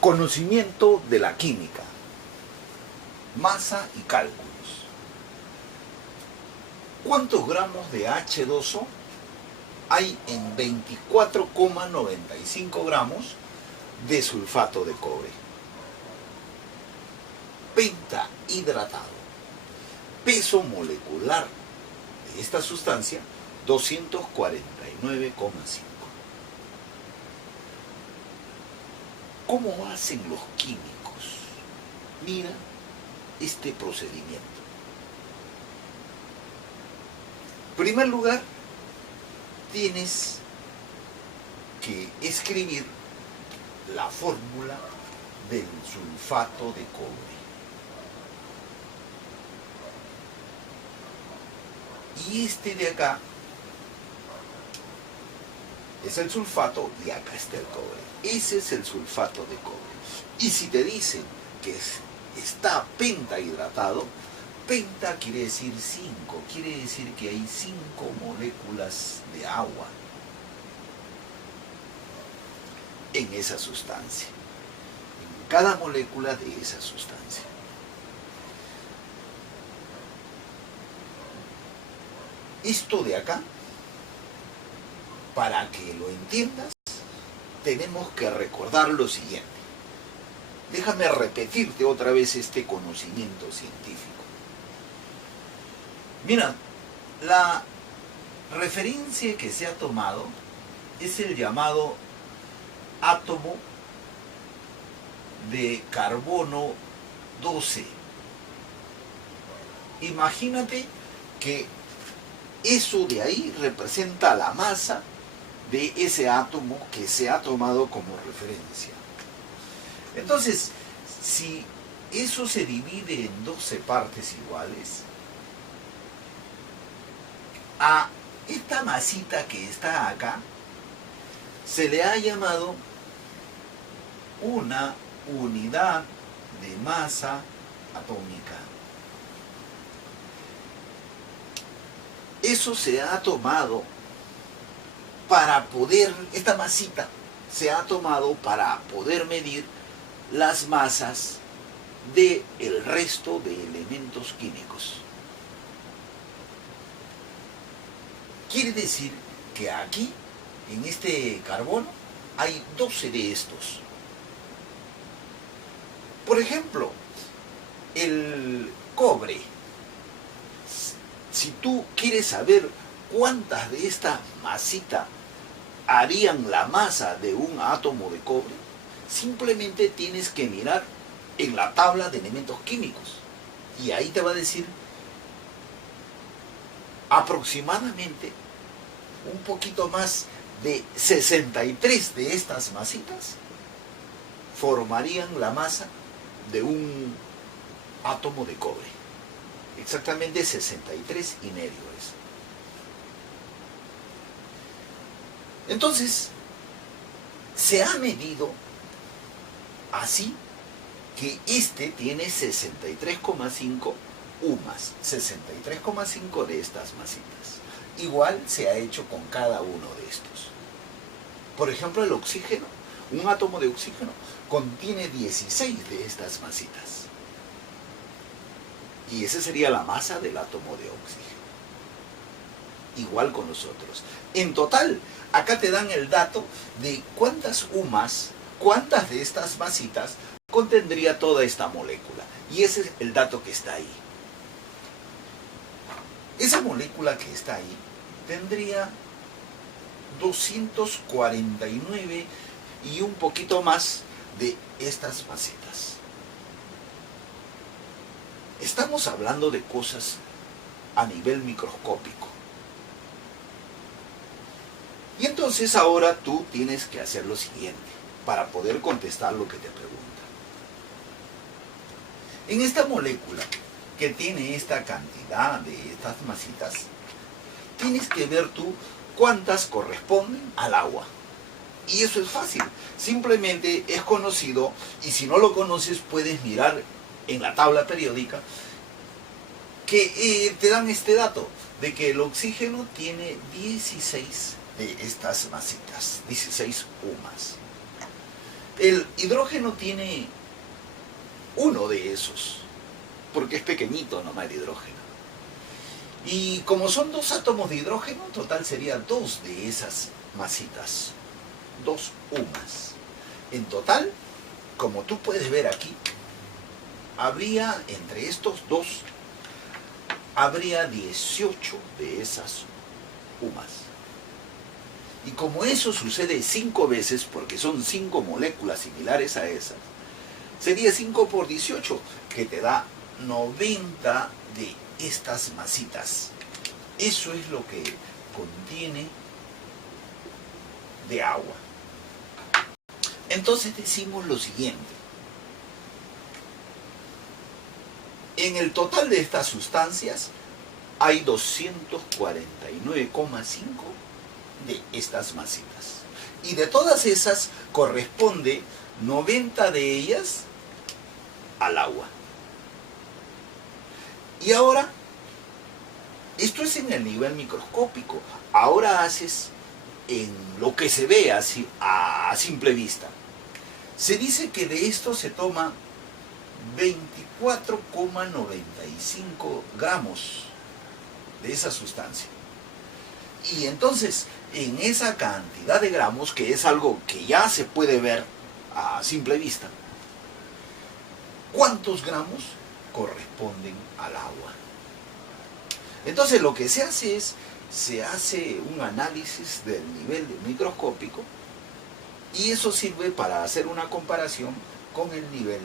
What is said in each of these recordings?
Conocimiento de la química, masa y cálculos. ¿Cuántos gramos de H2O hay en 24,95 gramos de sulfato de cobre? Pentahidratado. Peso molecular de esta sustancia, 249,5. ¿Cómo hacen los químicos? Mira este procedimiento. En primer lugar, tienes que escribir la fórmula del sulfato de cobre. Y este de acá es el sulfato y acá está el cobre. Ese es el sulfato de cobre. Y si te dicen que está pentahidratado, penta quiere decir 5, quiere decir que hay 5 moléculas de agua en esa sustancia, en cada molécula de esa sustancia. Esto de acá, para que lo entiendas, tenemos que recordar lo siguiente. Déjame repetirte otra vez este conocimiento científico. Mira, la referencia que se ha tomado es el llamado átomo de carbono 12. Imagínate que eso de ahí representa la masa de ese átomo que se ha tomado como referencia. Entonces, si eso se divide en 12 partes iguales, a esta masita que está acá se le ha llamado una unidad de masa atómica. Eso se ha tomado para poder, esta masita se ha tomado para poder medir las masas del resto de elementos químicos. Quiere decir que aquí, en este carbono, hay 12 de estos. Por ejemplo, el cobre. Si tú quieres saber cuántas de esta masita harían la masa de un átomo de cobre, simplemente tienes que mirar en la tabla de elementos químicos. Y ahí te va a decir aproximadamente un poquito más de 63 de estas masitas formarían la masa de un átomo de cobre. Exactamente 63 y medio es. Entonces, se ha medido así que este tiene 63,5 UMAS, 63,5 de estas masitas. Igual se ha hecho con cada uno de estos. Por ejemplo, el oxígeno, un átomo de oxígeno contiene 16 de estas masitas. Y esa sería la masa del átomo de oxígeno. Igual con nosotros. En total, acá te dan el dato de cuántas UMAS, cuántas de estas masitas contendría toda esta molécula. Y ese es el dato que está ahí. Esa molécula que está ahí tendría 249 y un poquito más de estas masitas. Estamos hablando de cosas a nivel microscópico. Y entonces ahora tú tienes que hacer lo siguiente para poder contestar lo que te pregunta. En esta molécula que tiene esta cantidad de estas masitas, tienes que ver tú cuántas corresponden al agua. Y eso es fácil, simplemente es conocido, y si no lo conoces puedes mirar en la tabla periódica que te dan este dato de que el oxígeno tiene 16 de estas masitas, 16 UMAS. El hidrógeno tiene uno de esos, porque es pequeñito nomás el hidrógeno. Y como son dos átomos de hidrógeno, total sería dos de esas masitas, dos UMAS. En total, como tú puedes ver aquí, habría entre estos dos, habría 18 de esas UMAS. Y como eso sucede 5 veces, porque son 5 moléculas similares a esas, sería 5 por 18, que te da 90 de estas masitas. Eso es lo que contiene de agua. Entonces decimos lo siguiente. En el total de estas sustancias hay 249,5 de estas masitas. Y de todas esas corresponde 90 de ellas al agua. Y ahora, esto es en el nivel microscópico. Ahora haces en lo que se ve así, a simple vista. Se dice que de esto se toma 24,95 gramos de esa sustancia. Y entonces, en esa cantidad de gramos, que es algo que ya se puede ver a simple vista, ¿cuántos gramos corresponden al agua? Entonces lo que se hace es, se hace un análisis del nivel microscópico y eso sirve para hacer una comparación con el nivel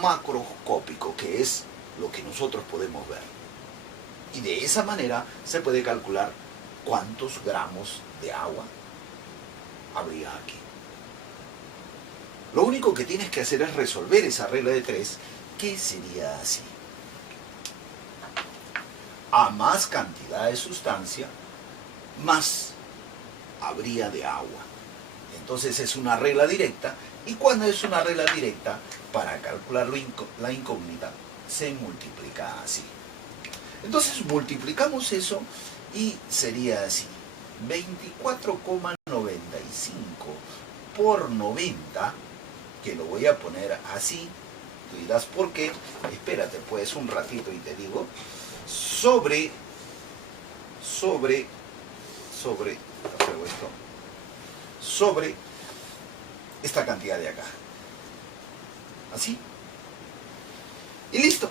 macroscópico, que es lo que nosotros podemos ver. Y de esa manera se puede calcular cuántos gramos de agua habría aquí. Lo único que tienes que hacer es resolver esa regla de 3, que sería así. A más cantidad de sustancia, más habría de agua. Entonces es una regla directa, y cuando es una regla directa, para calcular la incógnita, se multiplica así. Entonces multiplicamos eso y sería así. 24,95 por 90, que lo voy a poner así, tú dirás ¿por qué? Espérate pues un ratito y te digo, sobre esta cantidad de acá. Así. Y listo.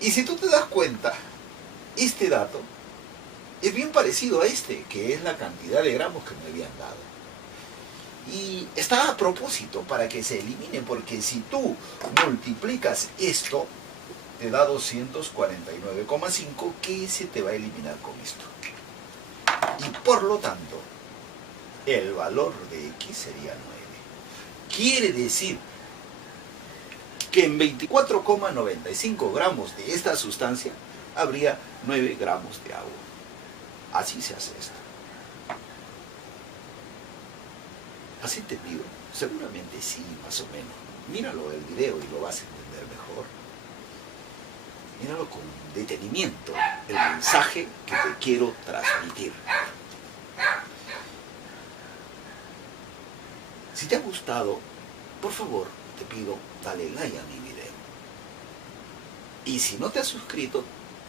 Y si tú te das cuenta, este dato es bien parecido a este, que es la cantidad de gramos que me habían dado. Y está a propósito para que se elimine, porque si tú multiplicas esto, te da 249,5, que se te va a eliminar con esto. Y por lo tanto, el valor de X sería 9. Quiere decir que en 24,95 gramos de esta sustancia habría 9 gramos de agua. Así se hace esto. ¿Has entendido? Seguramente sí, más o menos. Míralo el video y lo vas a entender mejor. Míralo con detenimiento, el mensaje que te quiero transmitir. Si te ha gustado, por favor, te pido, dale like a mi video. Y si no te has suscrito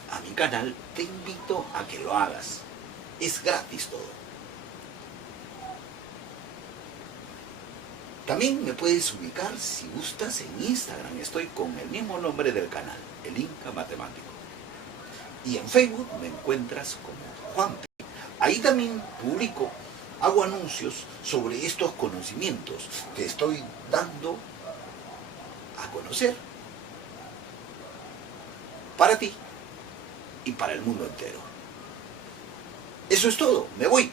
a mi canal, te invito a que lo hagas. Es gratis todo. También me puedes ubicar, si gustas, en Instagram. Estoy con el mismo nombre del canal, el Inca Matemático. Y en Facebook me encuentras como Juanpi. Ahí también publico, hago anuncios sobre estos conocimientos que estoy dando a conocer para ti y para el mundo entero. Eso es todo, me voy.